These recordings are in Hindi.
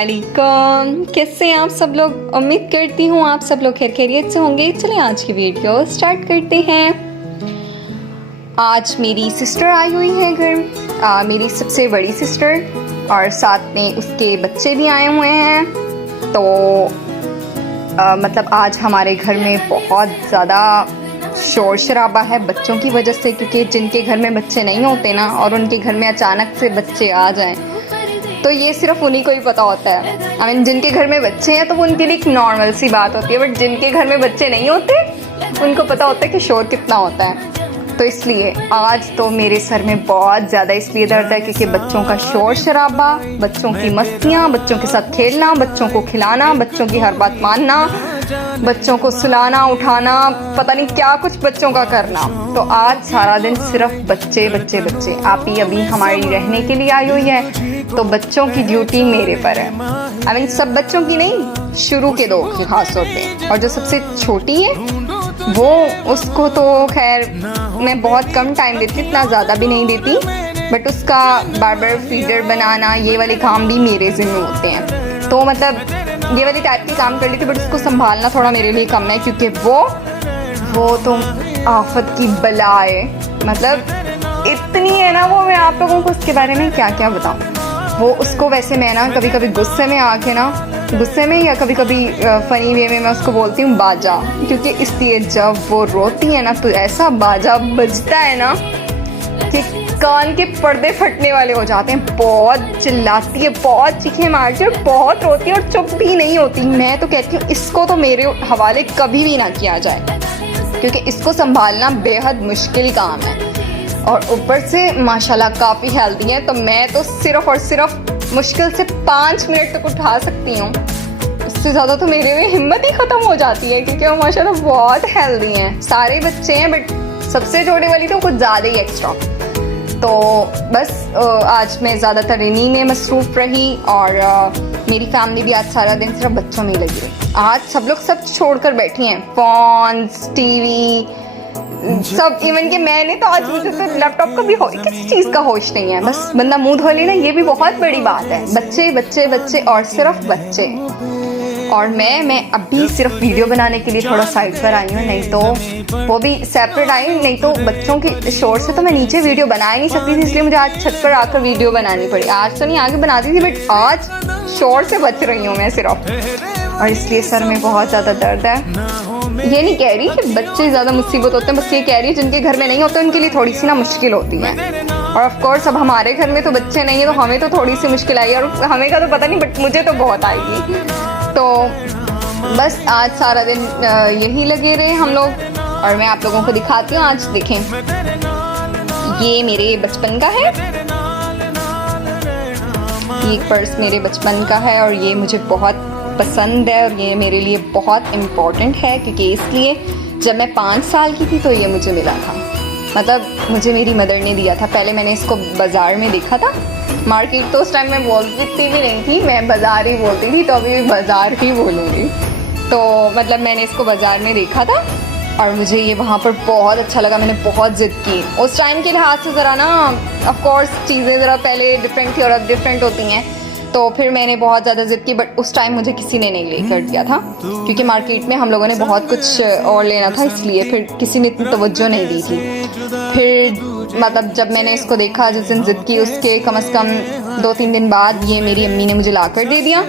अस्सलामुअलैकुम। कैसे हैं आप सब लोग? उम्मीद करती हूँ आप सब लोग खैर खैरियत से होंगे। चलें आज की वीडियो स्टार्ट करते हैं। आज मेरी सिस्टर आई हुई है घर, मेरी सबसे बड़ी सिस्टर, और साथ में उसके बच्चे भी आए हुए हैं। तो मतलब आज हमारे घर में बहुत ज़्यादा शोर शराबा है बच्चों की वजह से, क्योंकि जिनके घर में बच्चे नहीं होते ना और उनके घर में अचानक से बच्चे आ जाएं तो ये सिर्फ उन्हीं को ही पता होता है। आई मीन जिनके घर में बच्चे हैं तो वो उनके लिए एक नॉर्मल सी बात होती है, बट जिनके घर में बच्चे नहीं होते उनको पता होता है कि शोर कितना होता है। तो इसलिए आज तो मेरे सर में बहुत ज़्यादा इसलिए दर्द है क्योंकि बच्चों का शोर शराबा, बच्चों की मस्तियाँ, बच्चों के साथ खेलना, बच्चों को खिलाना, बच्चों की हर बात मानना, बच्चों को सुलाना उठाना, पता नहीं क्या कुछ बच्चों का करना। तो आज सारा दिन सिर्फ बच्चे बच्चे बच्चे। आप ही अभी हमारी रहने के लिए आई हुई है तो बच्चों की ड्यूटी मेरे पर है। आई मीन सब बच्चों की नहीं, शुरू के दो के खास तौर पे। और जो सबसे छोटी है वो, उसको तो खैर मैं बहुत कम टाइम देती, इतना ज़्यादा भी नहीं देती, बट उसका बार बार फीडर बनाना ये वाले काम भी मेरे ज़िम्मे होते हैं। तो मतलब ये वाली टाइप के काम कर लेती, बट उसको संभालना थोड़ा मेरे लिए कम है क्योंकि वो तो आफत की बला है। मतलब इतनी है ना वो, मैं आप लोगों को उसके बारे में क्या क्या बताऊँ। वो उसको वैसे मैं ना कभी कभी गुस्से में आके ना, गुस्से में या कभी कभी फ़नी वे में मैं उसको बोलती हूँ बाजा, क्योंकि इसलिए जब वो रोती है ना तो ऐसा बाजा बजता है ना कि कान के पर्दे फटने वाले हो जाते हैं। बहुत चिल्लाती है, बहुत चीखें मारती है, बहुत रोती है और चुप भी नहीं होती। मैं तो कहती हूँ इसको तो मेरे हवाले कभी भी ना किया जाए क्योंकि इसको संभालना बेहद मुश्किल काम है। और ऊपर से माशाल्लाह काफ़ी हेल्दी है, तो मैं तो सिर्फ और सिर्फ मुश्किल से 5 मिनट तक उठा सकती हूँ। उससे ज़्यादा तो मेरे में हिम्मत ही ख़त्म हो जाती है क्योंकि वो माशाल्लाह बहुत हेल्दी हैं। सारे बच्चे हैं बट सबसे छोटे वाली तो कुछ ज़्यादा ही एक्स्ट्रा। तो बस आज मैं ज़्यादातर इन्हीं में मसरूफ़ रही और मेरी फैमिली भी आज सारा दिन सिर्फ बच्चों में ही लगी रही। आज सब लोग सब छोड़कर बैठी हैं, फ़ोन्स, टीवी सब। इवन कि मैंने तो आज मुझे तो लैपटॉप का भी किसी चीज़ का होश नहीं है। बस बंदा मुंह धो ले ना, ये भी बहुत बड़ी बात है। बच्चे बच्चे बच्चे और सिर्फ बच्चे। और मैं अभी सिर्फ वीडियो बनाने के लिए थोड़ा साइड पर आई हूँ, नहीं तो वो भी सेपरेट आई, नहीं तो बच्चों के शोर से तो मैं नीचे वीडियो बना ही नहीं सकती थी, इसलिए मुझे आज छत पर आकर वीडियो बनानी पड़ी। आज तो नहीं आगे बनाती थी, बट आज शोर से बच रही हूँ मैं सिर्फ, और इसलिए सर में बहुत ज़्यादा दर्द है। ये नहीं कह रही कि बच्चे ज़्यादा मुसीबत होते हैं, बस ये कह रही है जिनके घर में नहीं होते उनके लिए थोड़ी सी ना मुश्किल होती है। और ऑफ कोर्स अब हमारे घर में तो बच्चे नहीं है तो हमें तो थोड़ी सी मुश्किल आई, और हमें का तो पता नहीं बट मुझे तो बहुत आएगी। तो बस आज सारा दिन यही लगे रहे हम लोग, और मैं आप लोगों को दिखाती हूँ। आज देखें, ये मेरे बचपन का है, ये पर्स मेरे बचपन का है और ये मुझे बहुत पसंद है और ये मेरे लिए बहुत इम्पोर्टेंट है क्योंकि इसलिए जब मैं 5 साल की थी तो ये मुझे मिला था। मतलब मुझे मेरी मदर ने दिया था। पहले मैंने इसको बाज़ार में देखा था, मार्केट तो उस टाइम मैं बोलती भी नहीं थी, मैं बाज़ार ही बोलती थी, तो अभी भी बाज़ार ही बोलूँगी। तो मतलब मैंने इसको बाज़ार में देखा था और मुझे ये वहाँ पर बहुत अच्छा लगा। मैंने बहुत ज़िद की। उस टाइम के लिहाज से ज़रा ना ऑफ कोर्स चीज़ें ज़रा पहले डिफरेंट थी और अब डिफरेंट होती हैं, तो फिर मैंने बहुत ज़्यादा ज़िद की, बट उस टाइम मुझे किसी ने नहीं लेकर दिया था क्योंकि मार्केट में हम लोगों ने बहुत कुछ और लेना था, इसलिए फिर किसी ने इतनी तवज्जो नहीं दी थी। फिर मतलब जब मैंने इसको देखा, जिस दिन ज़िद की उसके कम से कम 2-3 दिन बाद ये मेरी अम्मी ने मुझे ला कर दे दिया।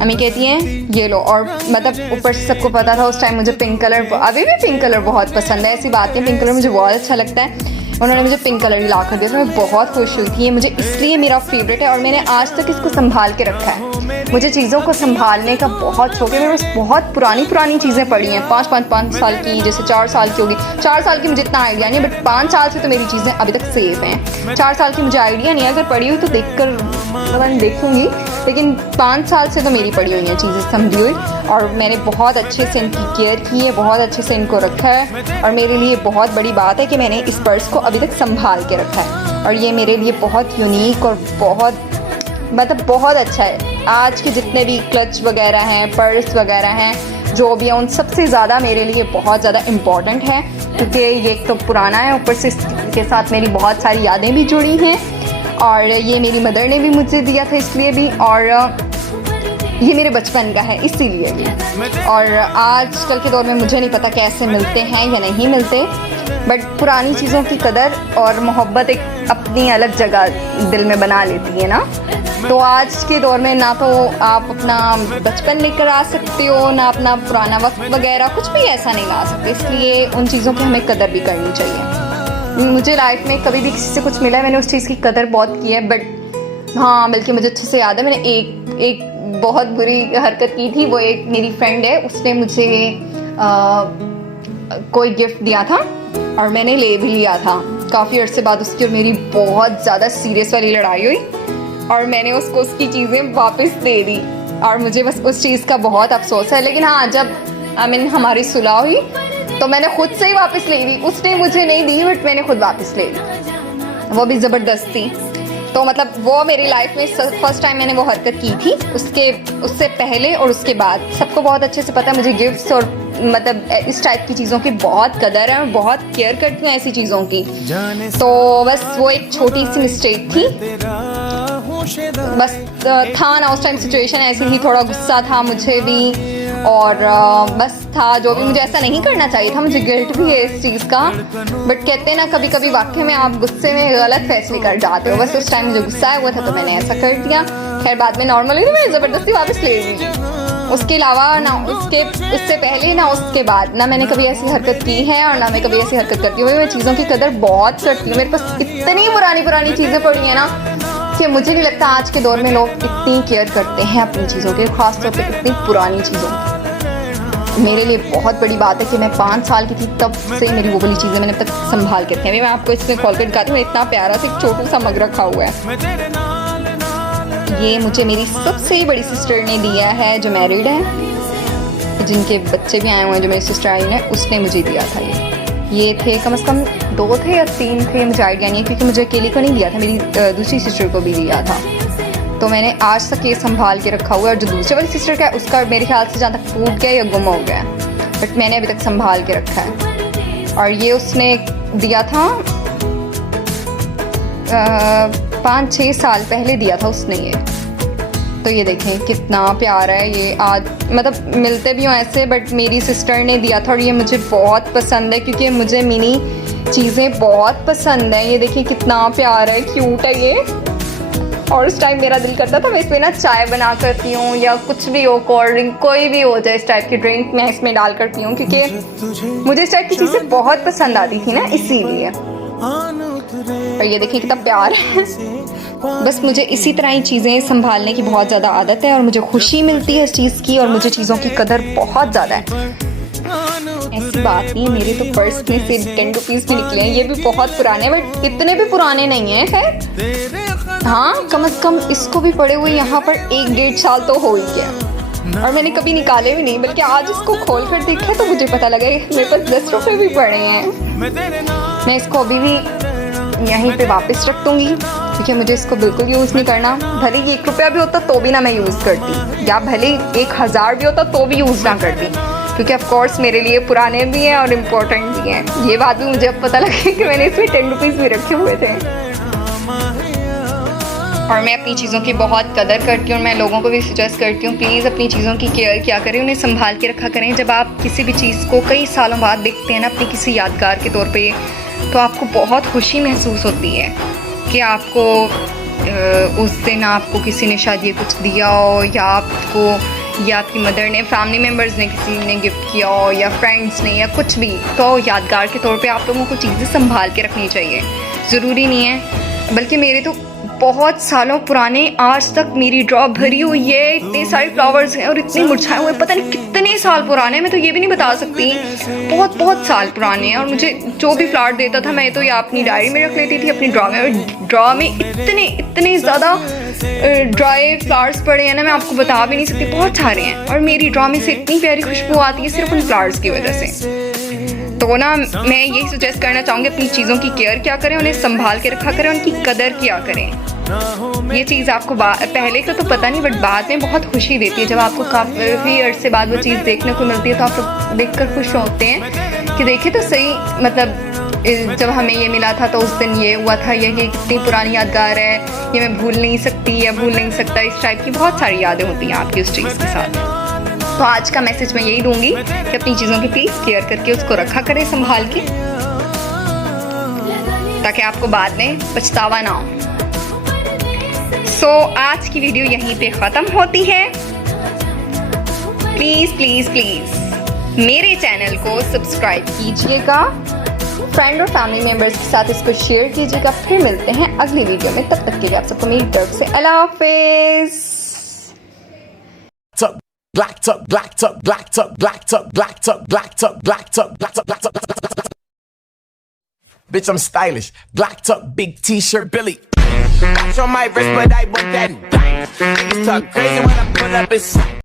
अम्मी कहती हैं ये लो। और मतलब ऊपर से सबको पता था उस टाइम मुझे पिंक कलर, अभी भी पिंक कलर बहुत पसंद है, ऐसी बात नहीं, पिंक कलर मुझे बहुत अच्छा लगता है। उन्होंने मुझे पिंक कलर ही ला कर दिया, तो मैं बहुत खुश हुई थी। ये मुझे इसलिए मेरा फेवरेट है और मैंने आज तक इसको संभाल के रखा है। मुझे चीज़ों को संभालने का बहुत शौक है। मेरे पास बहुत पुरानी चीज़ें पड़ी हैं, 5 साल की, जैसे 4 साल की होगी। 4 साल की मुझे इतना आइडिया नहीं, बट 5 साल से तो मेरी चीज़ें अभी तक सेफ हैं। 4 साल की मुझे आइडिया नहीं है, अगर पड़ी हुई तो मैं देखूँगी, लेकिन 5 साल से तो मेरी पड़ी हुई हैं चीज़ें संभली हुई, और मैंने बहुत अच्छे से इनकी केयर की है, बहुत अच्छे से इनको रखा है। और मेरे लिए बहुत बड़ी बात है कि मैंने इस पर्स को अभी तक संभाल के रखा है, और ये मेरे लिए बहुत यूनिक और बहुत अच्छा है। आज के जितने भी क्लच वगैरह हैं, पर्स वगैरह हैं, जो भी हैं, उन सबसे ज़्यादा मेरे लिए बहुत ज़्यादा इम्पॉर्टेंट है क्योंकि ये एक तो पुराना है, ऊपर से इसके साथ मेरी बहुत सारी यादें भी जुड़ी हैं, और ये मेरी मदर ने भी मुझे दिया था इसलिए भी। और ये मेरे बचपन का है इसीलिए ये। और आजकल के दौर में मुझे नहीं पता कैसे मिलते हैं या नहीं मिलते, बट पुरानी चीज़ों की कदर और मोहब्बत एक अपनी अलग जगह दिल में बना लेती है ना। तो आज के दौर में ना तो आप अपना बचपन लेकर आ सकते हो, ना अपना पुराना वक्त वगैरह, कुछ भी ऐसा नहीं ला सकते। इसलिए उन चीज़ों की हमें कदर भी करनी चाहिए। मुझे लाइफ में कभी भी किसी से कुछ मिला है, मैंने उस चीज़ की कदर बहुत की है। बट हाँ, बल्कि मुझे अच्छे से याद है, मैंने एक बहुत बुरी हरकत की थी। वो एक मेरी फ्रेंड है, उसने मुझे कोई गिफ्ट दिया था और मैंने ले भी लिया था। काफ़ी अर्से बाद उसकी और मेरी बहुत ज़्यादा सीरियस वाली लड़ाई हुई और मैंने उसको उसकी चीज़ें वापस दे दी और मुझे बस उस चीज़ का बहुत अफसोस है। लेकिन हाँ, जब हमारी सुलह हुई तो मैंने खुद से ही वापस ले ली। उसने मुझे नहीं दी, बट मैंने खुद वापस ले ली, वो भी ज़बरदस्ती। तो मतलब वो मेरी लाइफ में फर्स्ट टाइम मैंने वो हरकत की थी। उससे पहले और उसके बाद सबको बहुत अच्छे से पता है मुझे गिफ्ट्स और मतलब इस टाइप की चीज़ों की बहुत कदर है और बहुत केयर करती हूँ ऐसी चीज़ों की। तो बस वो एक छोटी सी मिस्टेक थी, बस था ना उस टाइम सिचुएशन ऐसी थी, थोड़ा गुस्सा था मुझे भी और बस था जो भी, मुझे ऐसा नहीं करना चाहिए था, मुझे गिल्ट भी है इस चीज़ का। बट कहते हैं ना कभी कभी वाकई में आप गुस्से में गलत फैसले कर जाते हो। बस उस टाइम मुझे गुस्सा आया हुआ था तो मैंने ऐसा कर दिया। खैर बाद में नॉर्मली मैंने ज़बरदस्ती वापस ले ली। उसके अलावा ना उससे पहले ना उसके बाद ना मैंने कभी ऐसी हरकत की है और ना मैं कभी ऐसी हरकत करती हूँ। मैं चीज़ों की कदर बहुत करती हूँ। मेरे पास इतनी पुरानी चीज़ें पड़ी हैं ना कि मुझे नहीं लगता आज के दौर में लोग इतनी केयर करते हैं अपनी चीज़ों की, खासतौर पर इतनी पुरानी चीज़ों की। मेरे लिए बहुत बड़ी बात है कि मैं 5 साल की थी तब से मेरी वो वाली चीज़ें मैंने तक संभाल के रखी है। मैं आपको इसमें खोल कर दिखाती हूँ, इतना प्यारा सा एक छोटू सा मग रखा हुआ है। ये मुझे मेरी सबसे बड़ी सिस्टर ने दिया है जो मैरिड है, जिनके बच्चे भी आए हुए हैं। जो मेरी सिस्टर आई है उसने मुझे दिया था ये थे कम से कम 2 थे या 3 थे, मुझे आइडिया नहीं है, क्योंकि मुझे अकेले को नहीं दिया था, मेरी दूसरी सिस्टर को भी दिया था। तो मैंने आज तक ये संभाल के रखा हुआ है। और जो दूसरे वाली सिस्टर का है उसका मेरे ख्याल से जहाँ तक टूट गया या गुम हो गया, बट मैंने अभी तक संभाल के रखा है। और ये उसने दिया था 5-6 साल पहले दिया था उसने ये। तो ये देखें कितना प्यारा है ये। आज मतलब मिलते भी हो ऐसे, बट मेरी सिस्टर ने दिया था और ये मुझे बहुत पसंद है क्योंकि मुझे मिनी चीज़ें बहुत पसंद है। ये देखिए कितना प्यारा है, क्यूट है ये। और उस टाइम मेरा दिल करता था मैं इसमें ना चाय बना कर पीऊँ या कुछ भी हो, कोल्ड ड्रिंक कोई भी हो जाए, इस टाइप की ड्रिंक मैं इसमें डाल कर पीऊँ, क्योंकि मुझे इस टाइप की चीज़ें बहुत पसंद आती थी ना, इसीलिए। और ये देखिए कितना प्यार है। बस मुझे इसी तरह ही चीज़ें संभालने की बहुत ज़्यादा आदत है और मुझे खुशी मिलती है इस चीज़ की, और मुझे चीज़ों की कदर बहुत ज़्यादा है। ऐसी बात नहीं, मेरे तो पर्स में से 10 रुपीज़ भी निकले हैं। ये भी बहुत पुराने हैं, बट इतने भी पुराने नहीं हैं। खैर हाँ, कम से कम इसको भी पड़े हुए यहाँ पर 1-1.5 साल तो हो ही गया और मैंने कभी निकाले भी नहीं, बल्कि आज इसको खोल कर देखा तो मुझे पता लगा मेरे पास 10 रुपये भी पड़े हैं। मैं इसको अभी भी यहीं पे वापस रख दूँगी क्योंकि मुझे इसको बिल्कुल यूज़ नहीं करना। भले ही 1 रुपया भी होता तो भी ना मैं यूज़ करती, या भले 1000 भी होता तो भी यूज़ ना करती, क्योंकि ऑफ कोर्स मेरे लिए पुराने भी हैं और इम्पोर्टेंट भी हैं। ये बात भी मुझे अब पता लगी कि मैंने इसमें 10 रुपीज़ भी रखे हुए थे। और मैं अपनी चीज़ों की बहुत कदर करती हूँ और मैं लोगों को भी सजेस्ट करती हूँ प्लीज़ अपनी चीज़ों की केयर किया करें, उन्हें संभाल के रखा करें। जब आप किसी भी चीज़ को कई सालों बाद देखते हैं ना अपनी किसी यादगार के तौर पे, तो आपको बहुत खुशी महसूस होती है कि आपको उस दिन आपको किसी ने शायद ये कुछ दिया हो, या आपको या आपकी मदर ने, फैमिली मेम्बर्स ने किसी ने गिफ्ट किया हो, या फ्रेंड्स ने, या कुछ भी। तो यादगार के तौर पे आप लोगों को चीज़ें संभाल के रखनी चाहिए। ज़रूरी नहीं है, बल्कि मेरे तो बहुत सालों पुराने आज तक मेरी ड्रॉ भरी हुई है, इतने सारे फ्लावर्स हैं और इतने मुरझाए हुए, पता नहीं कितने साल पुराने, मैं तो ये भी नहीं बता सकती, बहुत साल पुराने हैं। और मुझे जो भी फ्लावर देता था मैं तो या अपनी डायरी में रख लेती थी, अपनी ड्रॉ में। और ड्रॉ में इतने ज़्यादा ड्राई फ्लावर्स पड़े हैं ना, मैं आपको बता भी नहीं सकती, बहुत सारे हैं। और मेरी ड्रॉ में से इतनी प्यारी खुशबू आती है सिर्फ उन फ्लावर्स की वजह से। तो ना मैं यही सजेस्ट करना चाहूँगी अपनी चीज़ों की केयर क्या करें, उन्हें संभाल के रखा करें, उनकी कदर किया करें। ये चीज़ आपको पहले का तो पता नहीं, बट बाद में बहुत खुशी देती है। जब आपको काफ़ी अर्से बाद वो चीज़ देखने को मिलती है तो आप लोग देख कर खुश होते हैं कि देखे तो सही, मतलब जब हमें ये मिला था तो उस दिन ये हुआ था, ये कितनी पुरानी यादगार है, ये मैं भूल नहीं सकती या भूल नहीं सकता, इस टाइप की बहुत सारी यादें होती हैं आपकी उस चीज़ के साथ। तो आज का मैसेज मैं यही दूंगी कि अपनी चीज़ों की प्लीज़ केयर करके उसको रखा करें संभाल के, ताकि आपको बाद में पछतावा ना हो। सो आज की वीडियो यहीं पे ख़त्म होती है। प्लीज़ प्लीज़ प्लीज़ मेरे चैनल को सब्सक्राइब कीजिएगा, फ्रेंड और फैमिली मेम्बर्स के साथ इसको शेयर कीजिएगा। फिर मिलते हैं अगली वीडियो में, तब तक के लिए आप सबको मेरी तरफ से अल्लाह हाफिज़। Blacked up, blacked up, blacked up, blacked up, blacked up, blacked up, blacked up, blacked up, blacked up, blacked up. Bitch, I'm stylish. Blacked up, big t-shirt, Billy. Watch on my wrist, but I want that bang. Niggas talk crazy when I pull up. It's